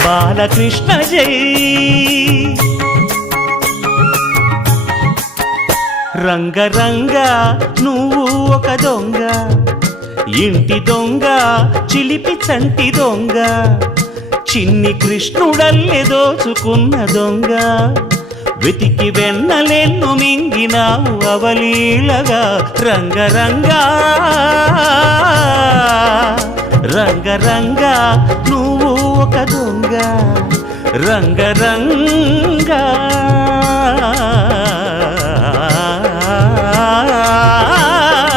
బాలకృష్ణ జై రంగరంగ నువ్వు ఒక దొంగ ఇంటి దొంగ చిలిపి చంటి దొంగ చిన్ని కృష్ణుడల్లె దోచుకున్న దొంగ వెతికి వెన్నలెన్ను మింగినావు అవలీలగా రంగరంగా రంగరంగా నువ్వు ఒక దొంగ రంగరంగా